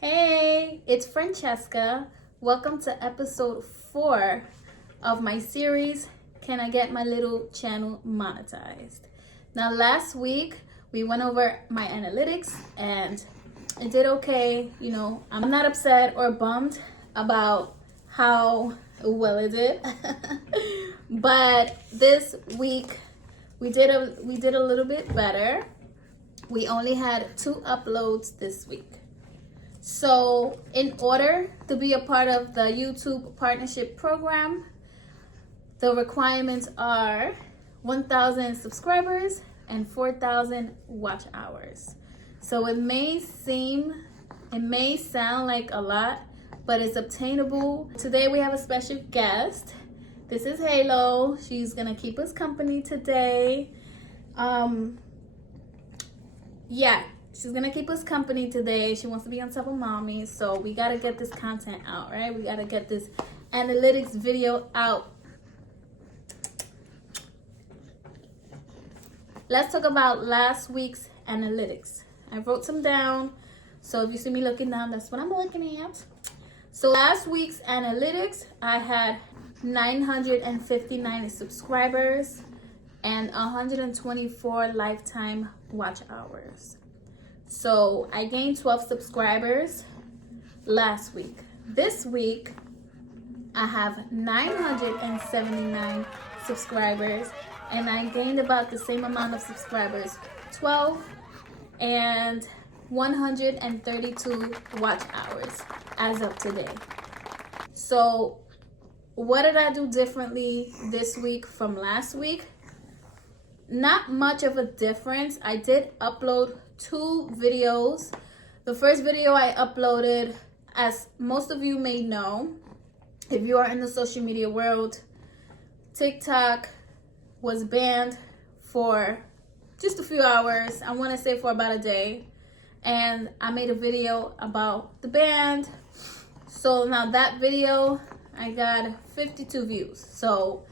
Hey, it's Francesca. Welcome to episode 4 of my series, Can I Get My Little Channel Monetized? Now, last week we went over my analytics and it did okay. I'm not upset or bummed about how well it did. But this week we did a little bit better. We only had 2 uploads this week. So in order to be a part of the YouTube partnership program, the requirements are 1,000 subscribers and 4,000 watch hours. So it may sound like a lot, but it's obtainable. Today we have a special guest. This is Halo. She's gonna keep us company today. She's gonna keep us company today. She wants to be on top of mommy, so we gotta get this content out, right? We gotta get this analytics video out. Let's talk about last week's analytics. I wrote some down, so if you see me looking down, that's what I'm looking at. So last week's analytics, I had 959 subscribers and 124 lifetime watch hours. So I gained 12 subscribers last week. This week, I have 979 subscribers and I gained about the same amount of subscribers, 12 and 132 watch hours as of today. So what did I do differently this week from last week? Not much of a difference. I did upload 2 videos. The first video I uploaded, as most of you may know, if you are in the social media world, TikTok was banned for just a few hours. I want to say for about a day. And I made a video about the ban. So now that video, I got 52 views. So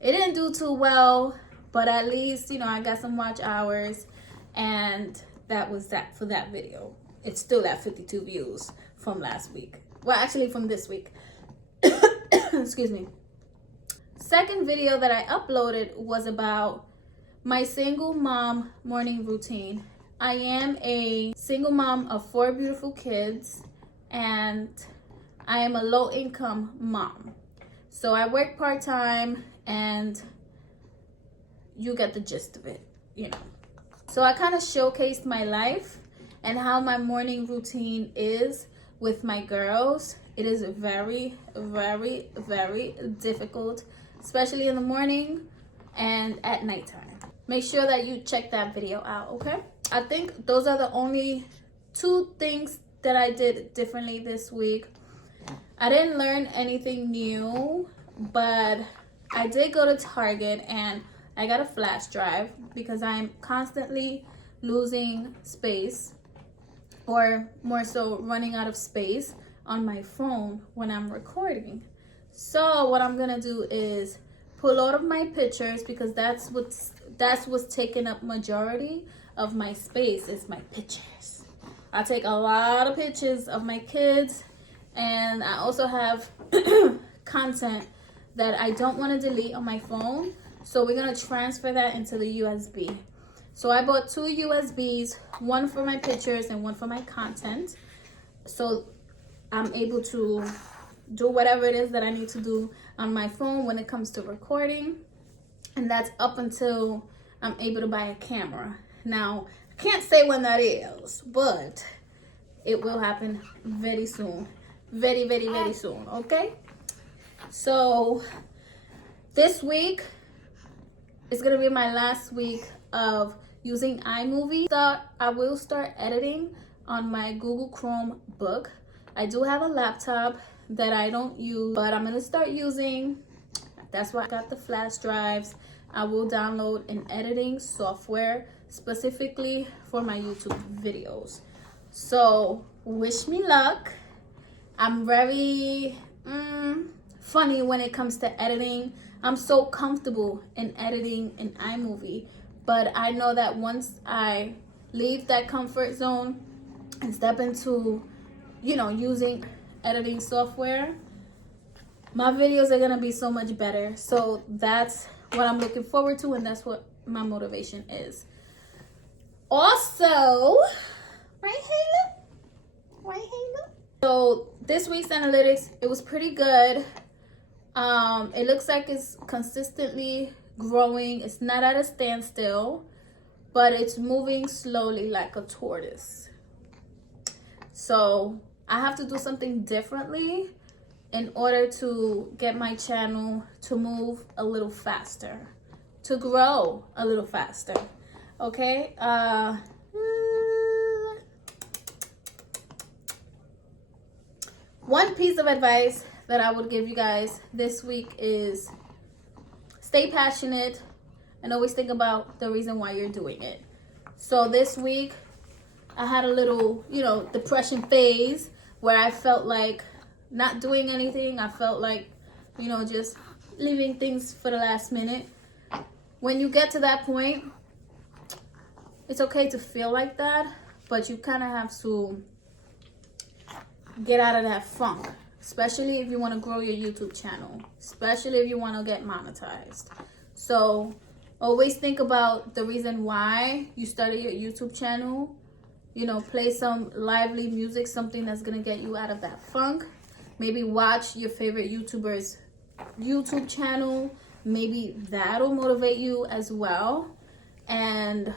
it didn't do too well, but at least, I got some watch hours, and that was that for that video. It's still at 52 views from last week. Well, actually from this week. Excuse me. Second video that I uploaded was about my single mom morning routine. I am a single mom of 4 beautiful kids, and I am a low-income mom. So I work part-time, and you get the gist of it, So I kind of showcased my life and how my morning routine is with my girls. It is very, very, very difficult, especially in the morning and at nighttime. Make sure that you check that video out, okay? I think those are the only 2 things that I did differently this week. I didn't learn anything new, but I did go to Target and I got a flash drive because I'm constantly losing space, or more so running out of space on my phone when I'm recording. So what I'm gonna do is pull out of my pictures, because that's what's taking up majority of my space is my pictures. I take a lot of pictures of my kids, and I also have content that I don't want to delete on my phone. So we're going to transfer that into the USB. So I bought 2 USBs, one for my pictures and one for my content. So I'm able to do whatever it is that I need to do on my phone when it comes to recording. And that's up until I'm able to buy a camera. Now, I can't say when that is, but it will happen very soon. Very, very, very soon, okay? So this week is gonna be my last week of using iMovie. I will start editing on my Google Chromebook. I do have a laptop that I don't use, but I'm gonna start using. That's why I got the flash drives. I will download an editing software specifically for my YouTube videos. So wish me luck. I'm very funny when it comes to editing. I'm so comfortable in editing in iMovie, but I know that once I leave that comfort zone and step into using editing software, my videos are gonna be so much better. So that's what I'm looking forward to, and that's what my motivation is. Also, right, Hayla? So this week's analytics, it was pretty good. It looks like it's consistently growing. It's not at a standstill, but it's moving slowly like a tortoise. So I have to do something differently in order to get my channel to move a little faster, to grow a little faster. Okay. One piece of advice that I would give you guys this week is stay passionate and always think about the reason why you're doing it. So this week I had a little, depression phase where I felt like not doing anything. I felt like, just leaving things for the last minute. When you get to that point, it's okay to feel like that, but you kind of have to get out of that funk, especially if you want to grow your YouTube channel, especially if you want to get monetized. So always think about the reason why you started your YouTube channel. Play some lively music, something that's going to get you out of that funk. Maybe watch your favorite YouTuber's YouTube channel. Maybe that'll motivate you as well. And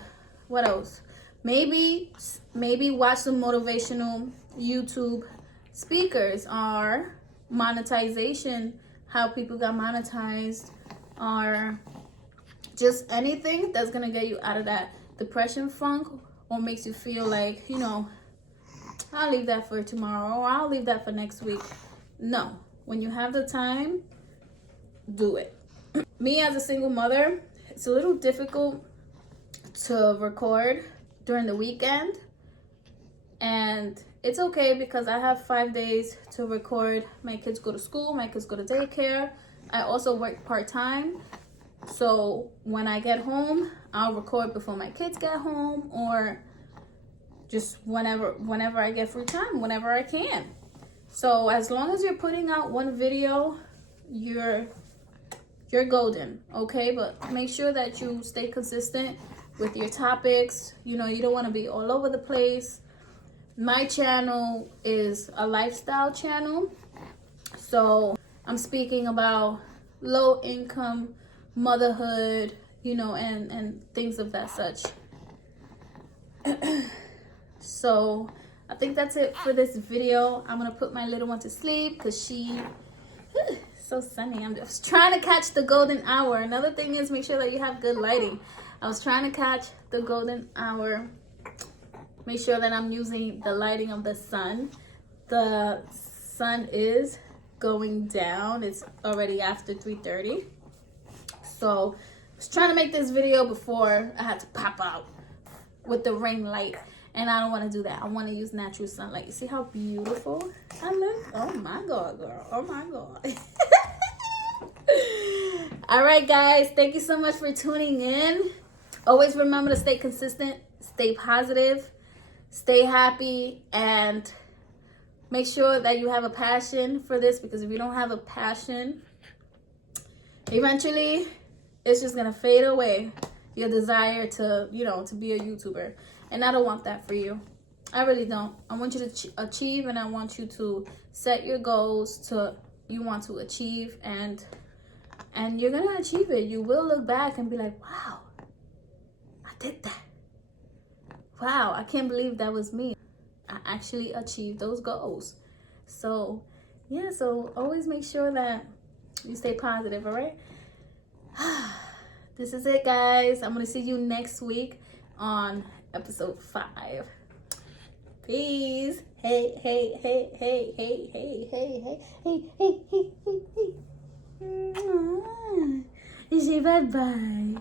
what else? Maybe watch some motivational YouTube speakers or monetization, how people got monetized, or just anything that's gonna get you out of that depression funk, or makes you feel like, I'll leave that for tomorrow, or I'll leave that for next week. No, when you have the time, do it. Me as a single mother, it's a little difficult to record during the weekend, and it's okay because I have 5 days to record. My kids go to school, my kids go to daycare. I also work part-time, so when I get home, I'll record before my kids get home, or just whenever I get free time, whenever I can. So as long as you're putting out one video, you're golden, okay? But make sure that you stay consistent with your topics. You don't want to be all over the place. My channel is a lifestyle channel, so I'm speaking about low income, motherhood, and things of that such. So I think that's it for this video. I'm gonna put my little one to sleep because she so sunny. I'm just trying to catch the golden hour. Another thing is, make sure that you have good lighting. I was trying to catch the golden hour. Make sure that I'm using the lighting of the sun. The sun is going down. It's already after 3:30. So I was trying to make this video before I had to pop out with the ring light. And I don't want to do that. I want to use natural sunlight. You see how beautiful I look? Oh my God, girl. Oh my God. All right, guys. Thank you so much for tuning in. Always remember to stay consistent, stay positive, stay happy, and make sure that you have a passion for this, because if you don't have a passion, eventually it's just going to fade away, your desire to, to be a YouTuber. And I don't want that for you. I really don't. I want you to achieve, and I want you to set your goals you want to achieve, and you're going to achieve it. You will look back and be like, wow, I did that. Wow, I can't believe that was me. I actually achieved those goals. So, yeah, so always make sure that you stay positive, all right? This is it, guys. I'm going to see you next week on episode 5. Peace. Hey, hey, hey, hey, hey, hey, hey, hey, hey, hey, hey, hey, hey. Say bye-bye.